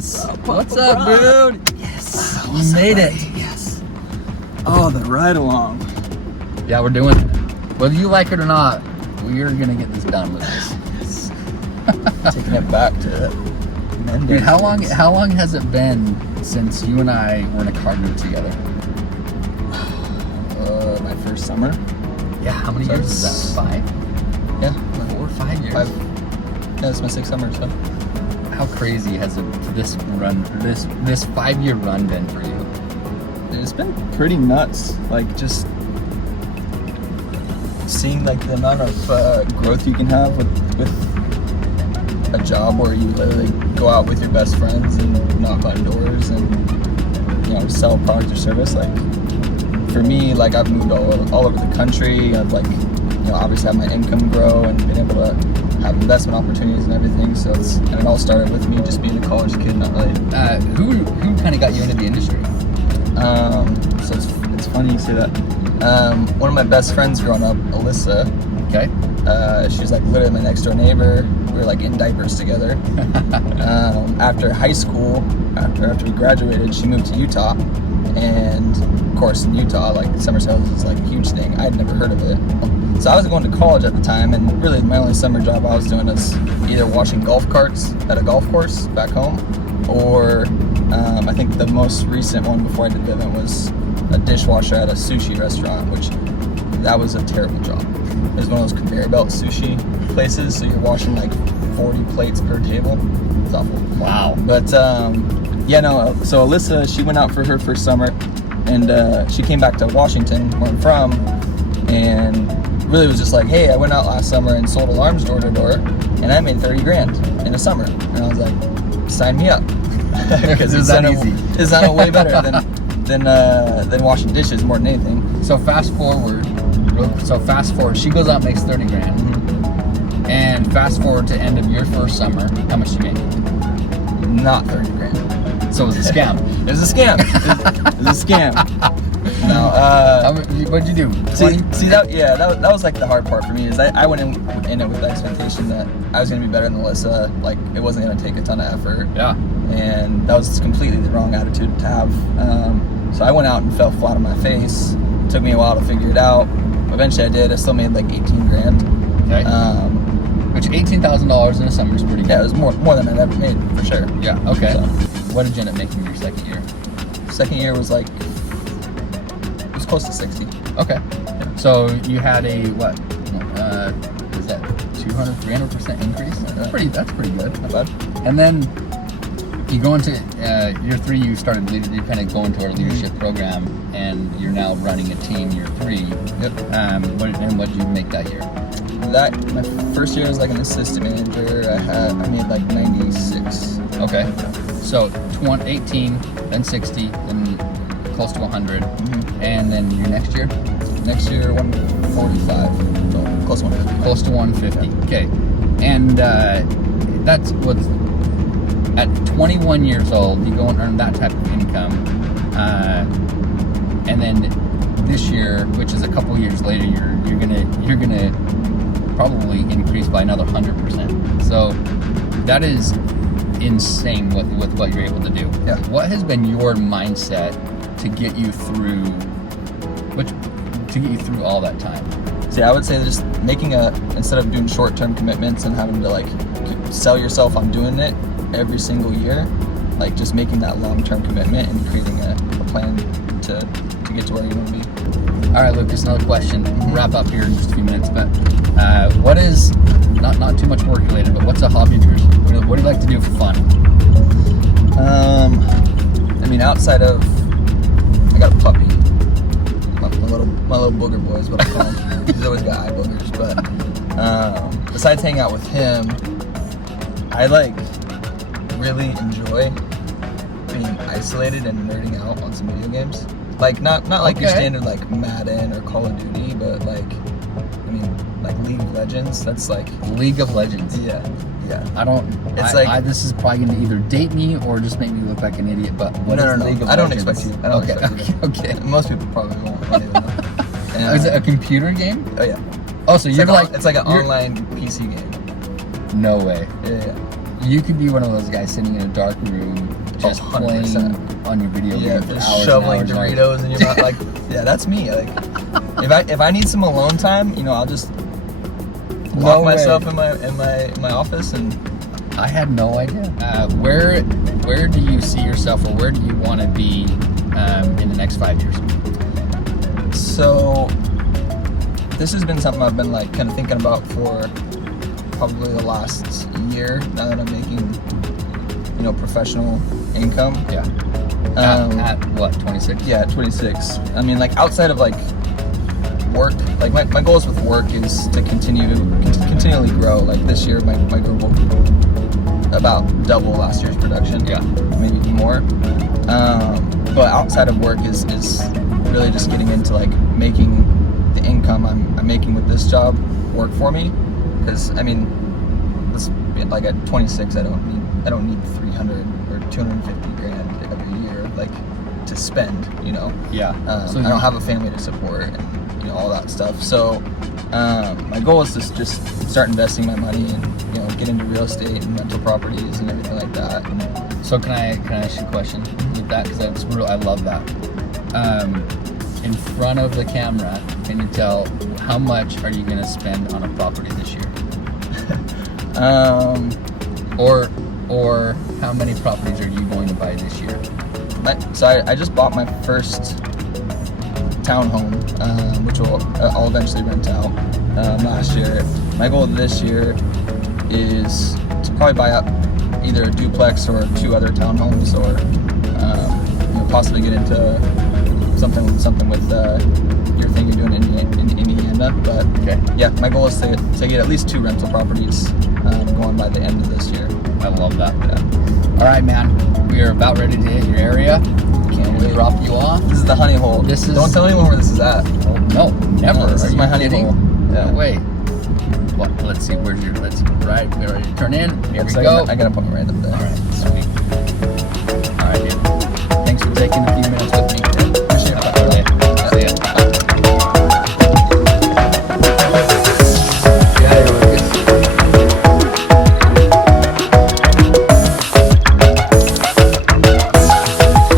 us. What's up, dude? Yes. You made it. Yes. Oh, the ride along. Yeah, we're doing it. Whether you like it or not, we're gonna get this done with us. Yes. Taking it back to Mendes. Dude, how long has it been since you and I were in a car group together? My first summer. Yeah, how many So years is it's- that? 5? Yeah. 4 or 5 years. 5. Yeah, it's my 6th summer, so. How crazy has this 5-year run been for you? It's been pretty nuts. Like, just seeing like the amount of growth you can have with a job where you literally go out with your best friends and knock on doors and, you know, sell product or service. Like, for me, like, I've moved all over the country. I've, like, you know, obviously had my income grow and been able to have investment opportunities and everything. So it all started with me just being a college kid, not really. Who kind of got you into the industry? So it's funny you say that. One of my best friends growing up, Alyssa. Okay. She's like literally my next door neighbor. We were like in diapers together. After high school, after we graduated, she moved to Utah, and of course in Utah, like summer sales is like a huge thing. I'd never heard of it. So I was going to college at the time, and really my only summer job I was doing is either washing golf carts at a golf course back home, or I think the most recent one before I did the event was a dishwasher at a sushi restaurant, which that was a terrible job. It was one of those conveyor belt sushi places, so you're washing like 40 plates per table. It's awful. Wow. But yeah, no. So Alyssa, she went out for her first summer, and she came back to Washington, where I'm from, and really was just like, hey, I went out last summer and sold alarms door to door, and I made $30,000 in a summer. And I was like, sign me up, because It's that easy. It's not way better than washing dishes more than anything. So fast forward. She goes out and makes $30,000. Mm-hmm. And fast forward to end of your first summer, how much you make? Not $30,000. So it was a scam. It was a scam. It was a scam. No. What'd you do? See that was like the hard part for me, is I went in it with the expectation that I was gonna be better than Alyssa. Like, it wasn't gonna take a ton of effort. Yeah. And that was completely the wrong attitude to have. So I went out and fell flat on my face. It took me a while to figure it out. Eventually I did. I still made like $18,000. Okay. Which $18,000 in a summer is pretty good. Yeah, it was more than I'd ever made, for sure. Yeah. Okay. So, What did you end up making your second year? second year was like, it was close to 60. Okay. Yeah. So you had a what? Is that 300% increase? That's pretty good. Not bad. And then you go into year 3. You started you kind of go into our leadership program, and you're now running a team year 3. Yep. What did you make that year? My first year was like an assistant manager. I made like 96. Okay. So 18, then 60, then close to 100, Mm-hmm. and then your next year? Next year, 145. So close to 150. Close to 150. Okay. And that's what's at 21 years old, you go and earn that type of income, and then this year, which is a couple years later, you're gonna probably increase by another 100%. So that is insane with what you're able to do. Yeah. What has been your mindset to get you through all that time? See, I would say just instead of doing short-term commitments and having to like sell yourself on doing it every single year, like just making that long-term commitment and creating a plan to get to where you want to be. All right, Lucas, another question. We'll wrap up here in just a few minutes, but what is, not too much work related, but what's a hobby of yours? What do you like to do for fun? I mean, outside of, I got a puppy. My little booger boy is what I call him. He's always got eye boogers, but besides hanging out with him, I like really enjoy being isolated and nerding out on some video games. Like not like your standard like Madden or Call of Duty, but like, I mean, like League of Legends. That's like League of Legends. Yeah. This is probably going to either date me or just make me look like an idiot. But what is League of I don't Legends? expect you. I don't expect you. Okay. Most people probably won't. I don't even know. Is it a computer game? Oh yeah. Oh, so you're like it's like an online PC game. No way. Yeah. You could be one of those guys sitting in a dark room just playing 100%. on your video game for just hours shoveling and hours Doritos in your mouth. Like, yeah, that's me. Like, if I need some alone time, I'll just lock myself in my office and. I had no idea. Where do you see yourself, or where do you want to be in the next 5 years? So this has been something I've been like kind of thinking about for probably the last year. Now that I'm making, professional income. Yeah. At what, 26? Yeah, 26. I mean, like outside of like work, like my goals with work is to continually grow. Like this year, my goal will about double last year's production. Yeah. Maybe even more. But outside of work is really just getting into like making the income I'm making with this job work for me. Because I mean, like at 26, I don't need 300 or 250 grand every year like to spend. Yeah. So I don't have a family to support and all that stuff. So my goal is to just start investing my money and get into real estate and rental properties and everything like that. So can I ask you a question with that? Because I love that. In front of the camera, can you tell how much are you going to spend on a property this year? Or how many properties are you going to buy this year? So I just bought my first townhome, which I'll eventually rent out last year. My goal this year is to probably buy up either a duplex or 2 other townhomes, or possibly get into something with your thing you're doing in Indiana. But okay. Yeah, my goal is to get at least 2 rental properties going by the end of this year. I love that. Yeah. All right, man. We are about ready to hit your area. Can't wait. Drop you off. This is the honey hole. Don't tell anyone where this is at. No, never. This is my honey hole. Yeah. Yeah. No way. Well, let's see. We're ready to turn in. Here we So go. I gotta put it right up there. All right, sweet. All right, dude. Thanks for taking a few minutes with me.